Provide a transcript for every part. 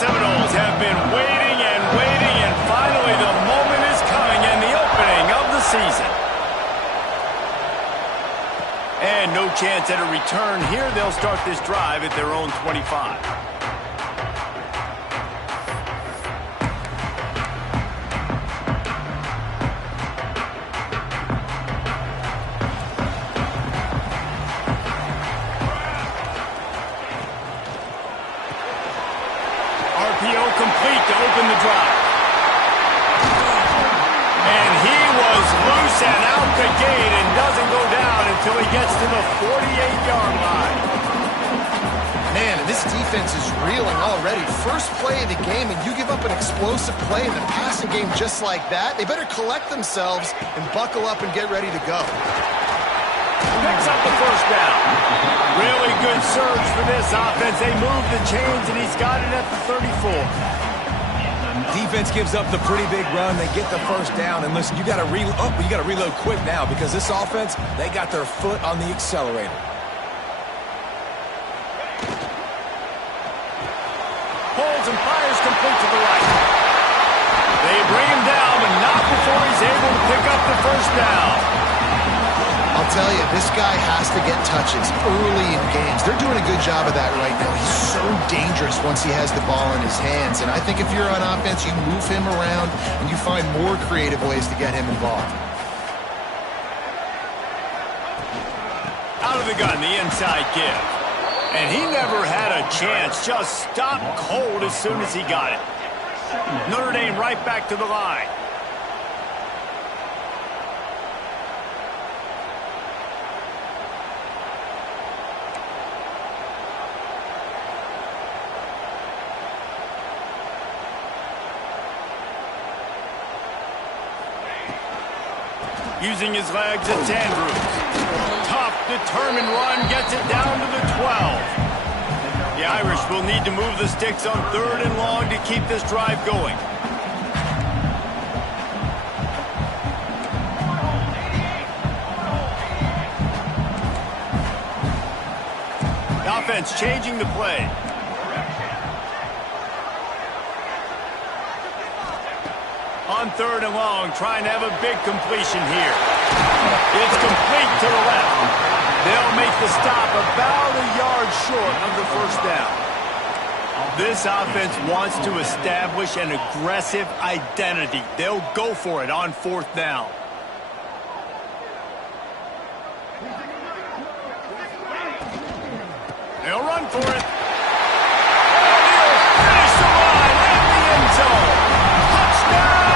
Seminoles have been waiting and waiting, and finally the moment is coming in the opening of the season. And no chance at a return here. They'll start this drive at their own 25. RPO complete to open the drive. And he was loose and out the gate and doesn't go down until he gets to the 48-yard line. Man, and this defense is reeling already. First play of the game, and you give up an explosive play in the passing game just like that. They better collect themselves and buckle up and get ready to go. Picks up the first down. Really good surge for this offense. They move the chains, and he's got it at the 34. Defense gives up the pretty big run. They get the first down. And listen, you got to reload quick now because this offense, they got their foot on the accelerator. Holds and fires complete to the right. They bring him down, but not before he's able to pick up the first down. I'll tell you, this guy has to get touches early in games. They're doing a good job of that right now. He's so dangerous once he has the ball in his hands. And I think if you're on offense, you move him around and you find more creative ways to get him involved. Out of the gun, the inside give. And he never had a chance. Just stopped cold as soon as he got it. Notre Dame right back to the line. Using his legs, it's Andrews. Tough, determined run, gets it down to the 12. The Irish will need to move the sticks on 3rd and long to keep this drive going. The offense changing the play. On 3rd and long, trying to have a big completion here. It's complete to the left. They'll make the stop about a yard short of the first down. This offense wants to establish an aggressive identity. They'll go for it on 4th down. They'll run for it. And he'll finish the line at the end zone. Touchdown!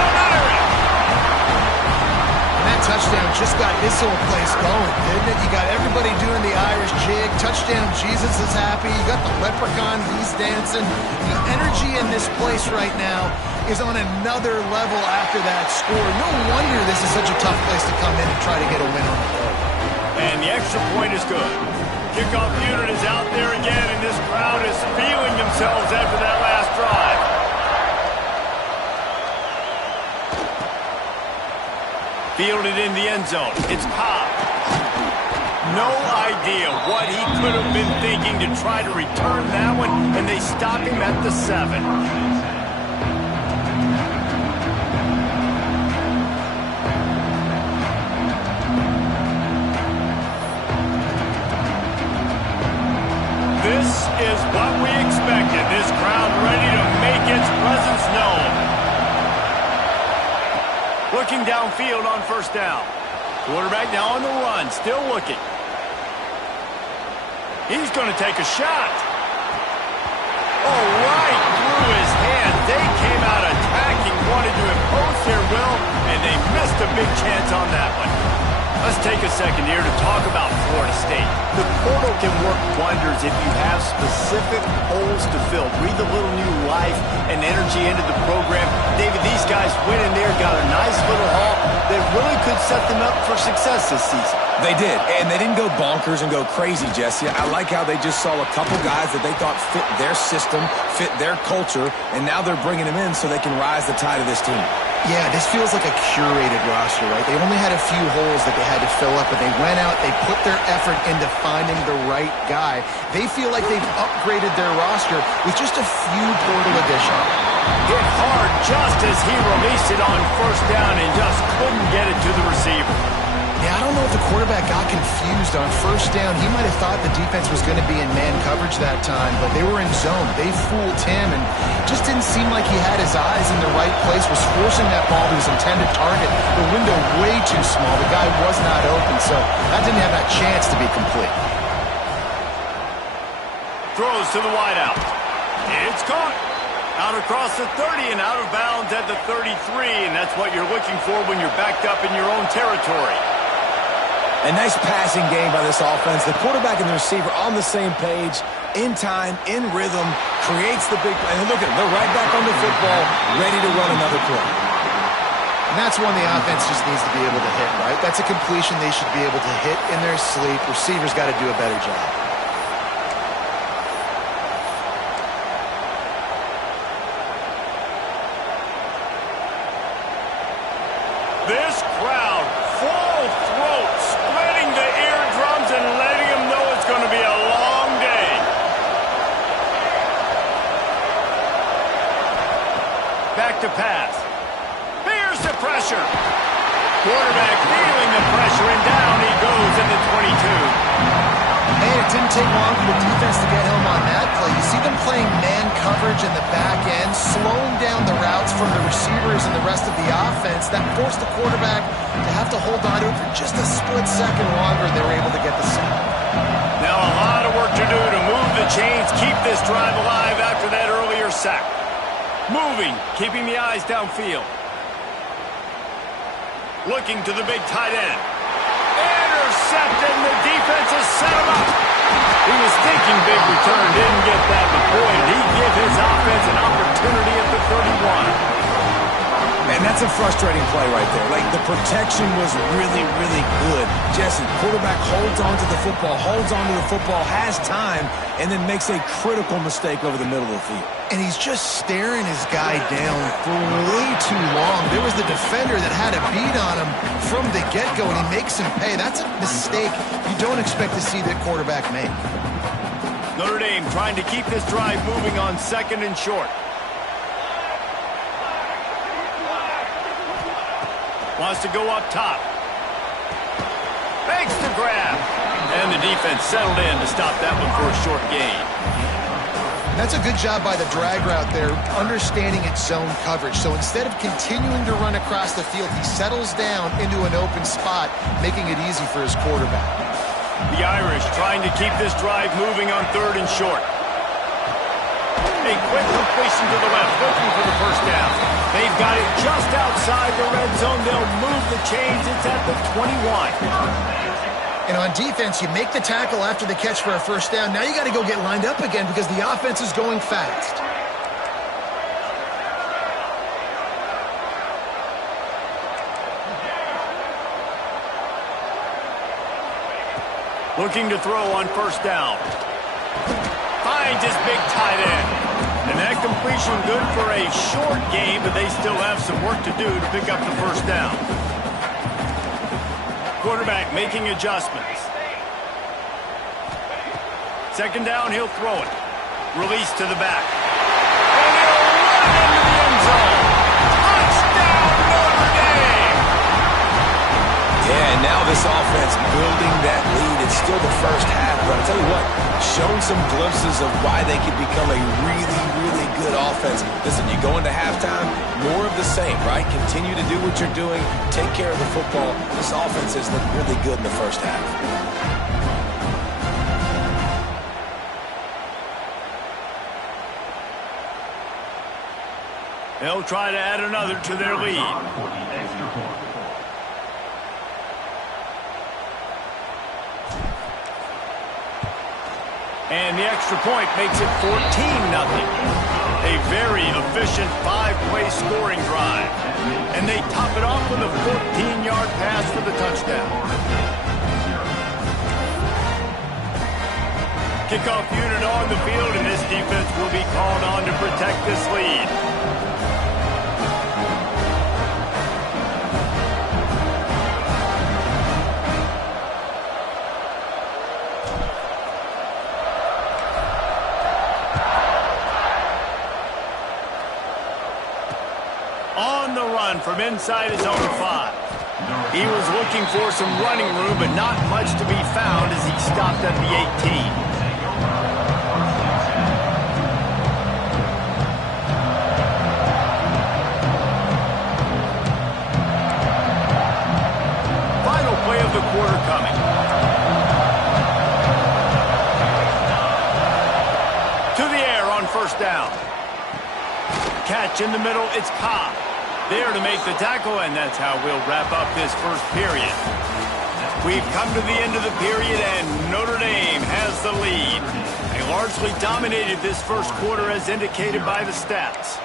Touchdown just got this whole place going, didn't it? You got everybody doing the Irish jig. Touchdown, Jesus is happy. You got the leprechaun, he's dancing. The energy in this place right now is on another level after that score. No wonder this is such a tough place to come in and try to get a win on the road. And the extra point is good. Kickoff unit is out there again, and this crowd is feeling themselves after that last drive. Fielded in the end zone. It's Pop. No idea what he could have been thinking to try to return that one, and they stop him at the 7. This is what we expected. This crowd ready to make its presence known. Looking downfield on 1st down. Quarterback now on the run, still looking. He's going to take a shot. Oh, right through his hand. They came out attacking, wanted to impose their will, and they missed a big chance on that one. Let's take a second here to talk about Florida State. The portal can work wonders if you have specific holes to fill. Breathe a little new life and energy into the program. David, these guys went in there, got a nice little haul that really could set them up for success this season. They did, and they didn't go bonkers and go crazy, Jesse. I like how they just saw a couple guys that they thought fit their system, fit their culture, and now they're bringing them in so they can rise the tide of this team. Yeah, this feels like a curated roster, right? They only had a few holes that they had to fill up, but they went out, they put their effort into finding the right guy. They feel like they've upgraded their roster with just a few portal additions. Hit hard just as he released it on first down and just couldn't get it to the receiver. Yeah, I don't know if the quarterback got confused on first down. He might have thought the defense was going to be in man coverage that time, but they were in zone. They fooled him and just didn't seem like he had his eyes in the right place, was forcing that ball to his intended target. The window way too small. The guy was not open, so that didn't have that chance to be complete. Throws to the wideout. It's caught. Out across the 30 and out of bounds at the 33, and that's what you're looking for when you're backed up in your own territory. A nice passing game by this offense. The quarterback and the receiver on the same page, in time, in rhythm, creates the big play. And look at them, they're right back on the football, ready to run another play. And that's one the offense just needs to be able to hit, right? That's a completion they should be able to hit in their sleep. Receivers got to do a better job. This crowd, full throat, splitting the eardrums and letting them know it's going to be a long day. Back to pass. Here's the pressure. Quarterback feeling the pressure, and down he goes at the 22. Hey, it didn't take long for the defense to get home on that play. You see them playing man coverage in the back end, slowing down the routes from the receivers and the rest of the offense. That forced the quarterback to have to hold on to it for just a split second longer, and they were able to get the sack. Now a lot of work to do to move the chains, keep this drive alive after that earlier sack. Moving, keeping the eyes downfield. Looking to the big tight end. Intercepted, and the defense has set him up. He was thinking big return, didn't get that, but boy, did he give his offense an opportunity at the 31. And that's a frustrating play right there. Like, the protection was really, really good. Jesse, quarterback holds on to the football, has time, and then makes a critical mistake over the middle of the field. And he's just staring his guy down for way too long. There was the defender that had a beat on him from the get-go, and he makes him pay. That's a mistake you don't expect to see the quarterback make. Notre Dame trying to keep this drive moving on second and short. Wants to go up top. Makes the grab. And the defense settled in to stop that one for a short gain. That's a good job by the drag route there, understanding its zone coverage. So instead of continuing to run across the field, he settles down into an open spot, making it easy for his quarterback. The Irish trying to keep this drive moving on third and short. A quick completion to the left, looking for the first down. They've got it just outside the red zone. They'll move the chains. It's at the 21. And on defense, you make the tackle after the catch for a first down. Now you got to go get lined up again because the offense is going fast. Looking to throw on first down. Finds his big tight end. And that completion good for a short game, but they still have some work to do to pick up the first down. Quarterback making adjustments. Second down, he'll throw it. Release to the back. And he'll run into the end zone. Touchdown, Notre Dame! Yeah, and now this offense building that lead. It's still the first half, but I'll tell you what, showing some glimpses of why they could become a really, really good offense. Listen, you go into halftime, more of the same, right? Continue to do what you're doing, take care of the football. This offense has looked really good in the first half. They'll try to add another to their lead. And the extra point makes it 14-0. A very efficient five-play scoring drive. And they top it off with a 14-yard pass for the touchdown. Kickoff unit on the field, and this defense will be called on to protect this lead. run from inside his own 5. He was looking for some running room, but not much to be found as he stopped at the 18. Final play of the quarter coming. To the air on first down. Catch in the middle, it's Cobb. There to make the tackle, and that's how we'll wrap up this first period. We've come to the end of the period, and Notre Dame has the lead. They largely dominated this first quarter as indicated by the stats.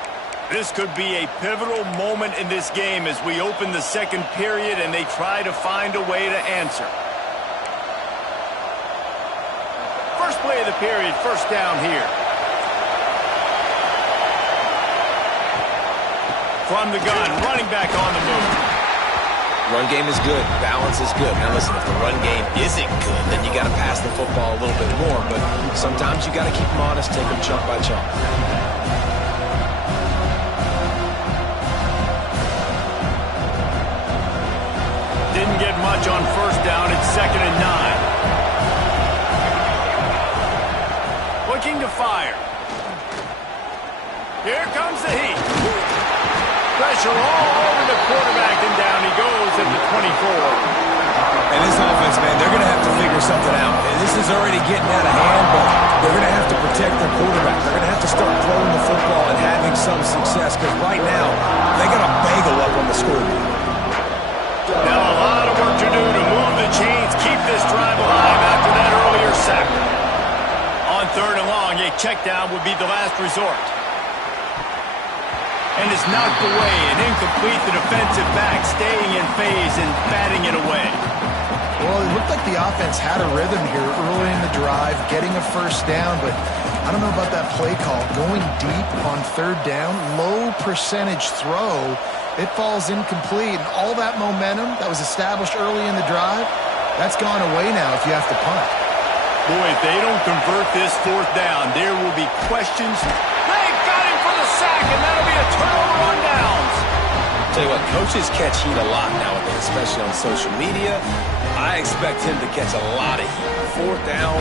This could be a pivotal moment in this game as we open the second period and they try to find a way to answer. First play of the period, first down here. From the gun, running back on the move. Run game is good. Balance is good. Now listen, if the run game isn't good, then you got to pass the football a little bit more. But sometimes you got to keep them honest, take them chunk by chunk. Didn't get much on first down. It's 2nd and 9. Looking to fire. Here comes the heat. Pressure all over the quarterback, and down he goes at the 24. And this offense, man, they're going to have to figure something out. And this is already getting out of hand, but they're going to have to protect their quarterback. They're going to have to start throwing the football and having some success, because right now, they got a bagel up on the scoreboard. Now a lot of work to do to move the chains, keep this drive alive after that earlier sack. On 3rd and long, a check down would be the last resort. And it's knocked away and incomplete. The defensive back staying in phase and batting it away. Well, it looked like the offense had a rhythm here early in the drive, getting a first down, but I don't know about that play call. Going deep on 3rd down, low percentage throw, it falls incomplete. And all that momentum that was established early in the drive, that's gone away now if you have to punt. Boy, if they don't convert this 4th down, there will be questions. They've got him for the sack, and that'll be a turnover on downs. Tell you what, coaches catch heat a lot nowadays, especially on social media. I expect him to catch a lot of heat. 4th down,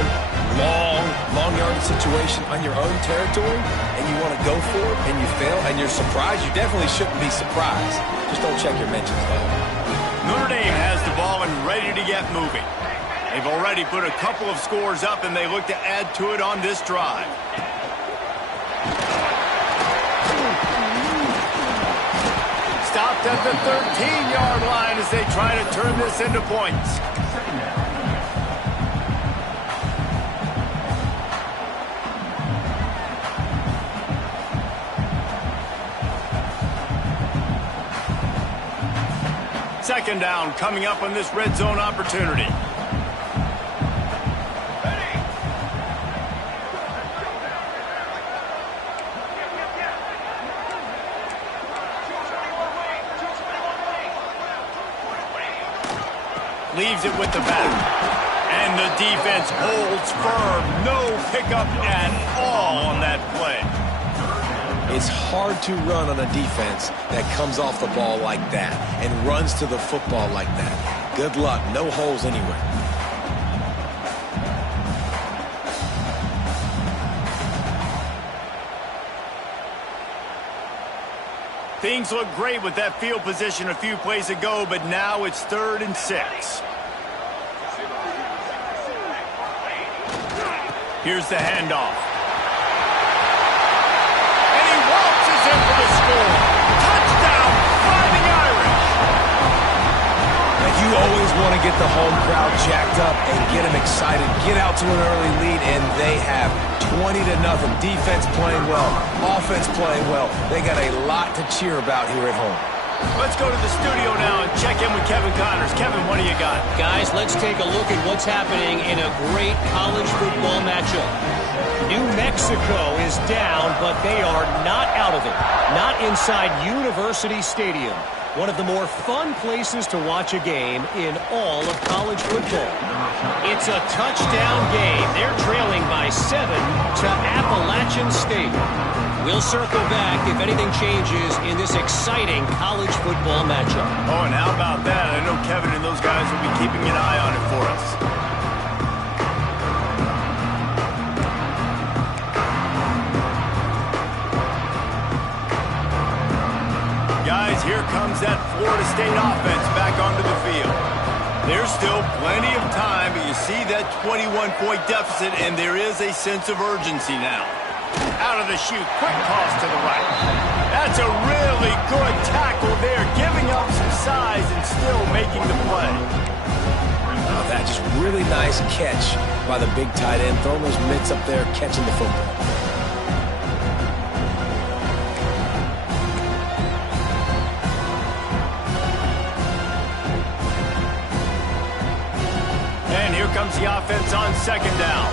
long yardage situation on your own territory, and you want to go for it, and you fail, and you're surprised. You definitely shouldn't be surprised. Just don't check your mentions, though. Notre Dame has the ball and ready to get moving. They've already put a couple of scores up, and they look to add to it on this drive. Stopped at the 13-yard line as they try to turn this into points. Second down coming up on this red zone opportunity. Leaves it with the back. And the defense holds firm. No pickup at all on that play. It's hard to run on a defense that comes off the ball like that and runs to the football like that. Good luck. No holes anywhere. Things look great with that field position a few plays ago, but now it's 3rd and 6. Here's the handoff. And he waltzes in for the score. Touchdown, Fighting Irish. And you always want to get the home crowd jacked up and get them excited. Get out to an early lead, and they have 20-0. Defense playing well. Offense playing well. They got a lot to cheer about here at home. Let's go to the studio now and check in with Kevin Connors. Kevin, what do you got? Guys, let's take a look at what's happening in a great college football matchup. New Mexico is down, but they are not out of it. Not inside University Stadium. One of the more fun places to watch a game in all of college football. It's a touchdown game. They're trailing by 7 to Appalachian State. We'll circle back if anything changes in this exciting college football matchup. Oh, and how about that? I know Kevin and those guys will be keeping an eye on it for us. Guys, here comes that Florida State offense back onto the field. There's still plenty of time, but you see that 21-point deficit, and there is a sense of urgency now. Out of the chute, quick toss to the right. That's a really good tackle there, giving up some size and still making the play. Oh, that just really nice catch by the big tight end, throwing those mitts up there, catching the football. And here comes the offense on second down.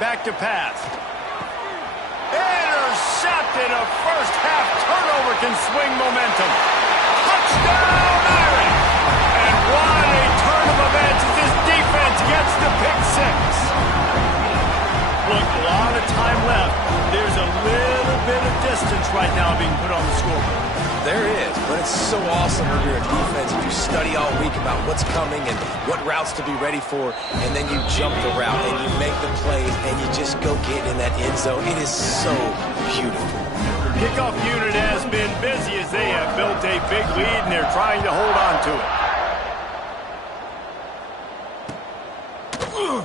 Back to pass. Intercepted. A first half turnover can swing momentum. Touchdown, Irish! And what a turn of events as this defense gets the pick six. Look, a lot of time left. There's a little bit of distance right now being put on the scoreboard. There is, but it's so awesome when you're a defense and you study all week about what's coming and what routes to be ready for, and then you jump the route and you make the plays and you just go get in that end zone. It is so beautiful. Kickoff unit has been busy as they have built a big lead and they're trying to hold on to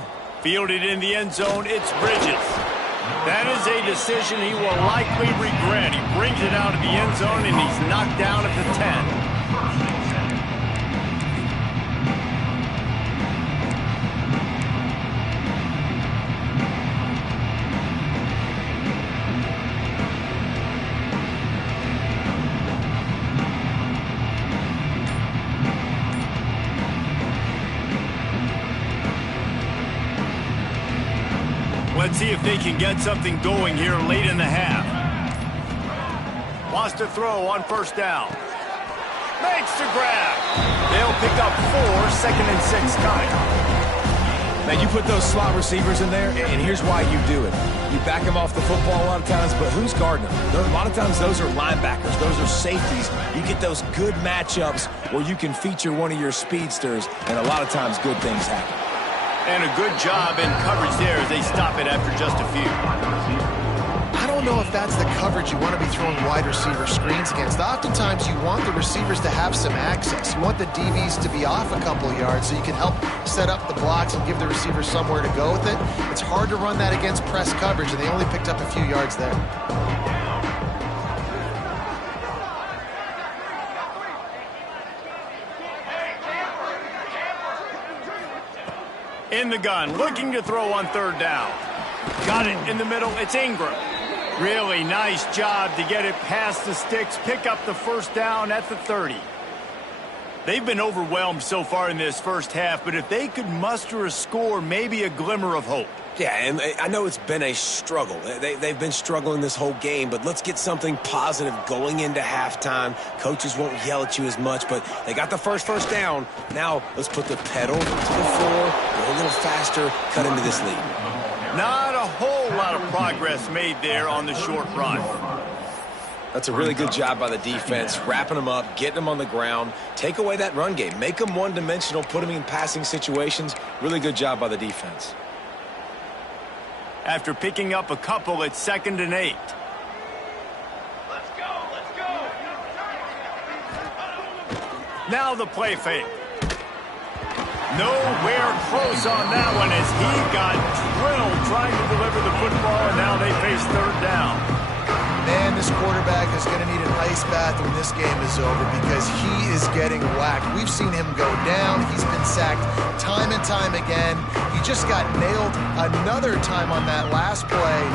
it. Fielded in the end zone, it's Bridges. That is a decision he will likely regret. He brings it out of the end zone, and he's knocked down at the 10. Let's see if they can get something going here late in the half. Wants to throw on first down. Makes the grab. They'll pick up 4, second and 6 coming. Man, you put those slot receivers in there, and here's why you do it. You back them off the football a lot of times, but who's guarding them? A lot of times those are linebackers. Those are safeties. You get those good matchups where you can feature one of your speedsters, and a lot of times good things happen. And a good job in coverage there as they stop it after just a few. I don't know if that's the coverage you want to be throwing wide receiver screens against. Oftentimes, you want the receivers to have some access. You want the DBs to be off a couple yards so you can help set up the blocks and give the receiver somewhere to go with it. It's hard to run that against press coverage, and they only picked up a few yards there. In the gun, looking to throw on third down. Got it in the middle, it's Ingram. Really nice job to get it past the sticks, pick up the first down at the 30. They've been overwhelmed so far in this first half, but if they could muster a score, maybe a glimmer of hope. Yeah, and I know it's been a struggle. They've been struggling this whole game, but let's get something positive going into halftime. Coaches won't yell at you as much, but they got the first down. Now let's put the pedal to the floor, go a little faster, cut into this lead. Not a whole lot of progress made there on the short run. That's a really good job by the defense, wrapping them up, getting them on the ground. Take away that run game. Make them one-dimensional, put them in passing situations. Really good job by the defense. After picking up a couple, it's 2nd and 8. Let's go! Now the play fake. Nowhere close on that one as he got drilled trying to deliver the football, and now they face third down. Man, this quarterback is going to need an ice bath when this game is over because he is getting whacked. We've seen him go down. He's been sacked time and time again. He just got nailed another time on that last play.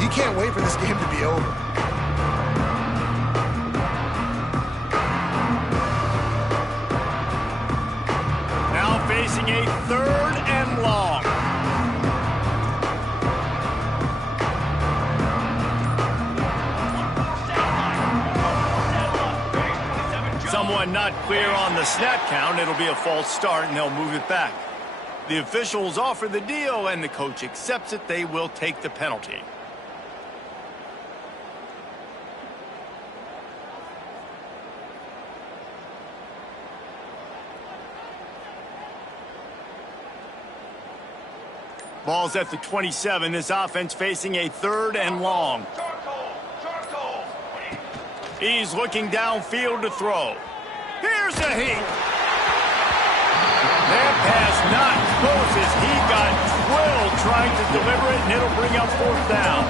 He can't wait for this game to be over. Now facing a 3rd and long. one not clear on the snap count. It'll be a false start, and they'll move it back. The officials offer the deal, and the coach accepts it. They will take the penalty. Ball's at the 27. This offense facing a 3rd and long. He's looking downfield to throw. Here's the heat. That pass not close as he got drilled trying to deliver it, and it'll bring up 4th down.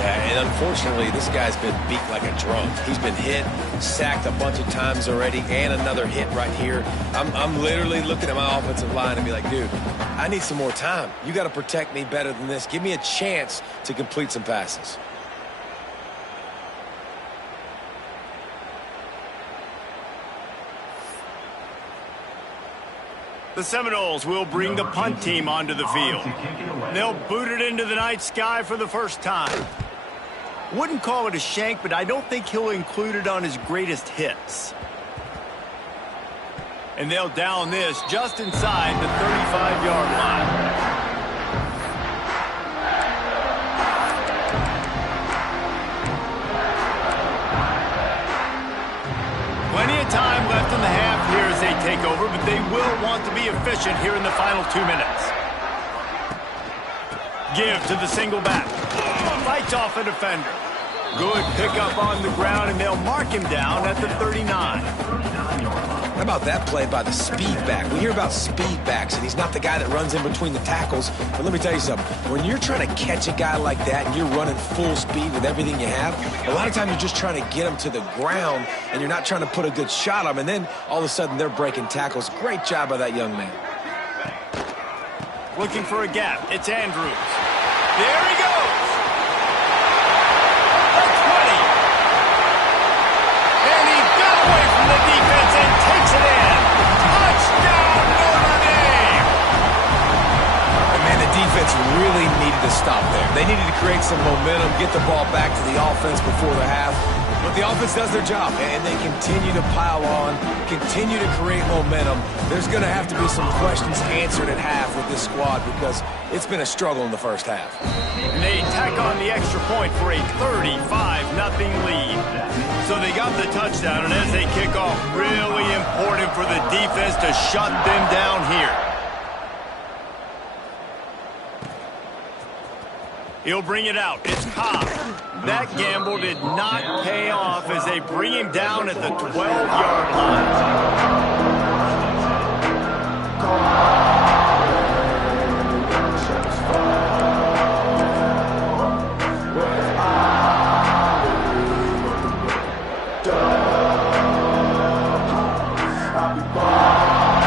Yeah, and unfortunately, this guy's been beat like a drum. He's been hit, sacked a bunch of times already, and another hit right here. I'm literally looking at my offensive line and be like, dude, I need some more time. You got to protect me better than this. Give me a chance to complete some passes. The Seminoles will bring the punt team onto the field. They'll boot it into the night sky for the first time. Wouldn't call it a shank, but I don't think he'll include it on his greatest hits. And they'll down this just inside the 35-yard line. Plenty of time left in the half here as they take over, but they will want to be efficient here in the final 2 minutes. Give to the single back. Fights off a defender. Good pickup on the ground, and they'll mark him down at the 39. How about that play by the speed back? We hear about speed backs, and he's not the guy that runs in between the tackles. But let me tell you something. When you're trying to catch a guy like that and you're running full speed with everything you have, a lot of times you're just trying to get him to the ground, and you're not trying to put a good shot on him. And then all of a sudden they're breaking tackles. Great job by that young man. Looking for a gap. It's Andrews. There he goes. The 20. And he got away from the defense and takes it in. Touchdown, Notre Dame. And man, the defense really needed to stop there. They needed to create some momentum, get the ball back to the offense before the half. But the offense does their job, and they continue to pile on, continue to create momentum. There's going to have to be some questions answered at half with this squad because it's been a struggle in the first half. And they tack on the extra point for a 35-0 lead. So they got the touchdown, and as they kick off, really important for the defense to shut them down here. He'll bring it out. It's Cobb. That gamble did not pay off as they bring him down at the 12-yard line.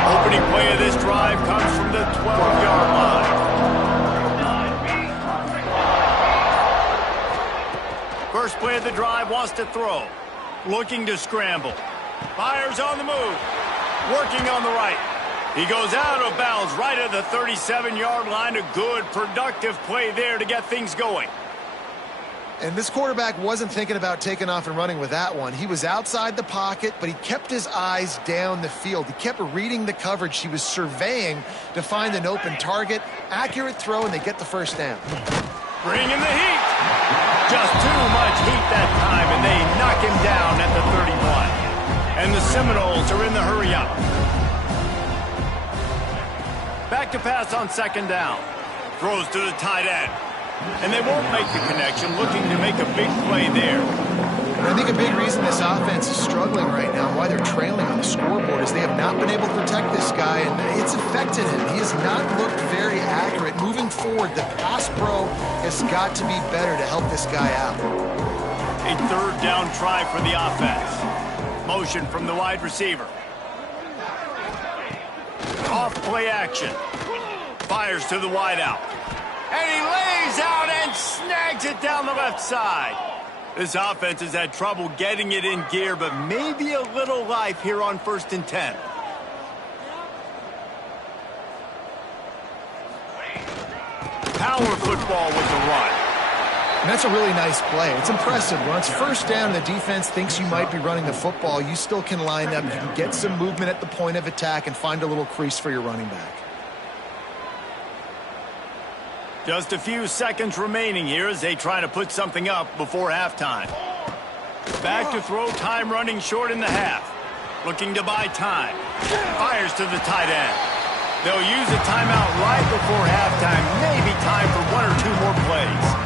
Opening play of this drive comes from the 12-yard line. First play of the drive, wants to throw. Looking to scramble. Fires on the move. Working on the right. He goes out of bounds right at the 37-yard line. A good, productive play there to get things going. And this quarterback wasn't thinking about taking off and running with that one. He was outside the pocket, but he kept his eyes down the field. He kept reading the coverage. He was surveying to find an open target. Accurate throw, and they get the first down. Bring in the heat. Just too much heat that time, and they knock him down at the 31. And the Seminoles are in the hurry up. Back to pass on second down. Throws to the tight end. And they won't make the connection, looking to make a big play there. And I think a big reason this offense is struggling right now, why they're trailing on the scoreboard, is they have not been able to protect this guy, and it's affected him. He has not looked very accurate. Moving forward, the pass pro has got to be better to help this guy out. A third down try for the offense. Motion from the wide receiver. Off play action. Fires to the wideout. And he lays out and snags it down the left side. This offense has had trouble getting it in gear, but maybe a little life here on 1st and 10. Power football with the run. And that's a really nice play. It's impressive. When it's first down and the defense thinks you might be running the football, you still can line up. You can get some movement at the point of attack and find a little crease for your running back. Just a few seconds remaining here as they try to put something up before halftime. Back to throw, time running short in the half. Looking to buy time. Fires to the tight end. They'll use a timeout right before halftime. Maybe time for one or two more plays.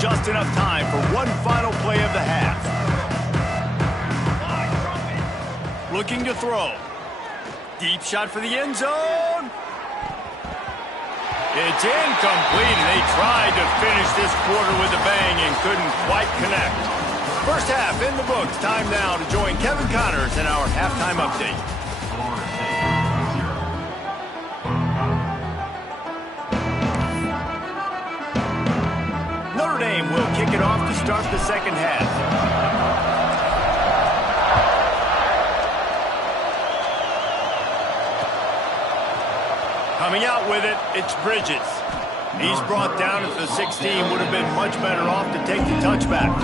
Just enough time for one final play of the half. Looking to throw. Deep shot for the end zone. It's incomplete, and they tried to finish this quarter with a bang and couldn't quite connect. First half in the books. Time now to join Kevin Connors in our halftime update. Notre Dame will kick it off to start the second half. Coming out with it, it's Bridges. He's brought down at the 16. Would have been much better off to take the touchback.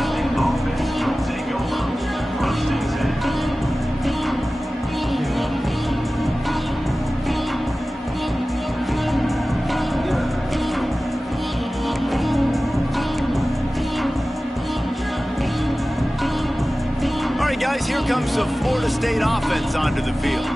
All right, guys, here comes the Florida State offense onto the field.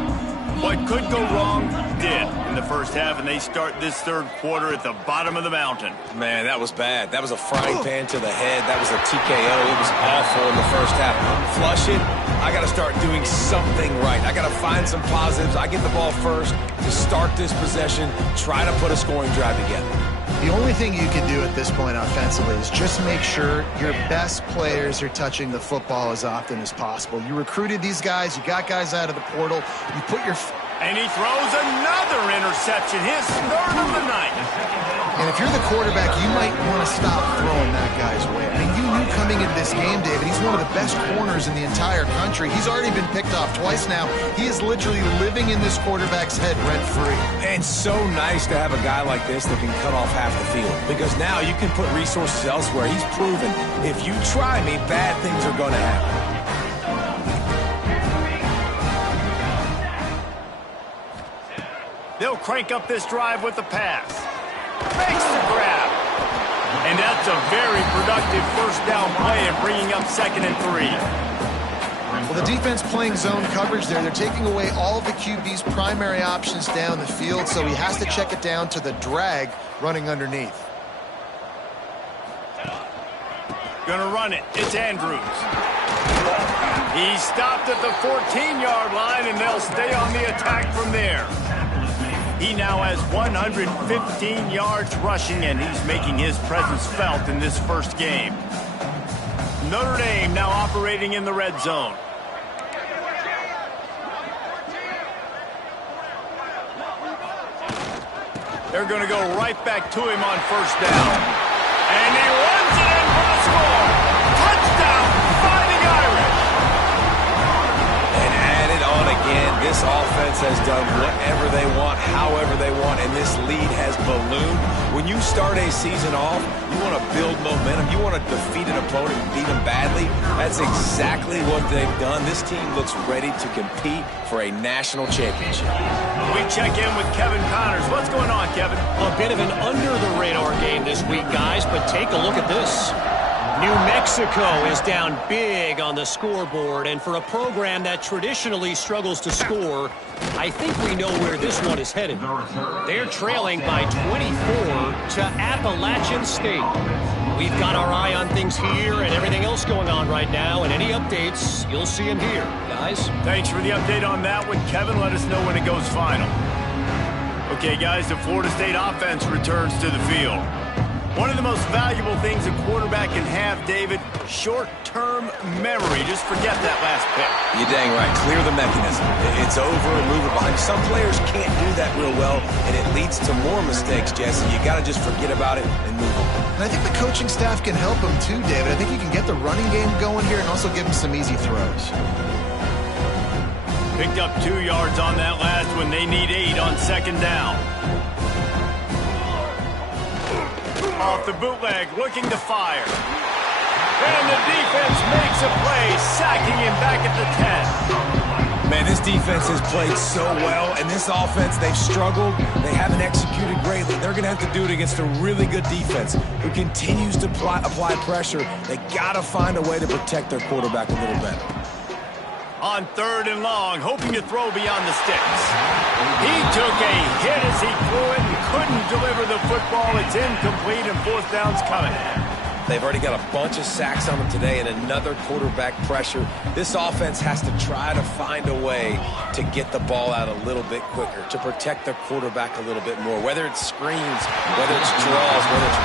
What could go wrong did in the first half, and they start this third quarter at the bottom of the mountain. Man, that was bad. That was a frying pan to the head. That was a TKO. It was awful in the first half. Flush it. I got to start doing something right. I got to find some positives. I get the ball first to start this possession, try to put a scoring drive together. The only thing you can do at this point offensively is just make sure your best players are touching the football as often as possible. You recruited these guys. You got guys out of the portal. You put your... And he throws another interception, his third of the night. And if you're the quarterback, you might want to stop throwing that guy's way. I mean, you knew coming into this game, David, he's one of the best corners in the entire country. He's already been picked off twice now. He is literally living in this quarterback's head rent-free. And so nice to have a guy like this that can cut off half the field. Because now you can put resources elsewhere. He's proven if you try me, bad things are going to happen. They'll crank up this drive with the pass. Makes the grab. And that's a very productive first down play and bringing up 2nd and 3. Well, the defense playing zone coverage there. They're taking away all of the QB's primary options down the field, so he has to check it down to the drag running underneath. Gonna run it. It's Andrews. He's stopped at the 14-yard line, and they'll stay on the attack from there. He now has 115 yards rushing, and he's making his presence felt in this first game. Notre Dame now operating in the red zone. They're going to go right back to him on first down. And he runs it in for the score. Touchdown, Fighting Irish. And add it on again. This offense has done whatever they want, however they want, and this lead has ballooned. When you start a season off, you want to build momentum. You want to defeat an opponent and beat them badly. That's exactly what they've done. This team looks ready to compete for a national championship. We check in with Kevin Connors. What's going on, Kevin? A bit of an under-the-radar game this week, guys, but take a look at this. New Mexico is down big on the scoreboard, and for a program that traditionally struggles to score, I think we know where this one is headed. They're trailing by 24 to Appalachian State. We've got our eye on things here and everything else going on right now, and any updates, you'll see them here. Guys? Thanks for the update on that one, Kevin. Let us know when it goes final. Okay, guys, the Florida State offense returns to the field. One of the most valuable things a quarterback can have, David, short-term memory. Just forget that last pick. You're dang right. Clear the mechanism. It's over, move it behind. Some players can't do that real well and it leads to more mistakes, Jesse. You got to just forget about it and move on. And I think the coaching staff can help him too, David. I think you can get the running game going here and also give him some easy throws. Picked up 2 yards on that last one. They need 8 on second down. Off the bootleg, looking to fire. And the defense makes a play, sacking him back at the 10. Man, this defense has played so well, and this offense, they've struggled. They haven't executed greatly. They're going to have to do it against a really good defense who continues to apply pressure. They got to find a way to protect their quarterback a little better. On 3rd and long, hoping to throw beyond the sticks. He took a hit as he threw it and couldn't deliver the football. It's incomplete, and 4th down's coming. They've already got a bunch of sacks on them today and another quarterback pressure. This offense has to try to find a way to get the ball out a little bit quicker, to protect their quarterback a little bit more, whether it's screens, whether it's draws, whether it's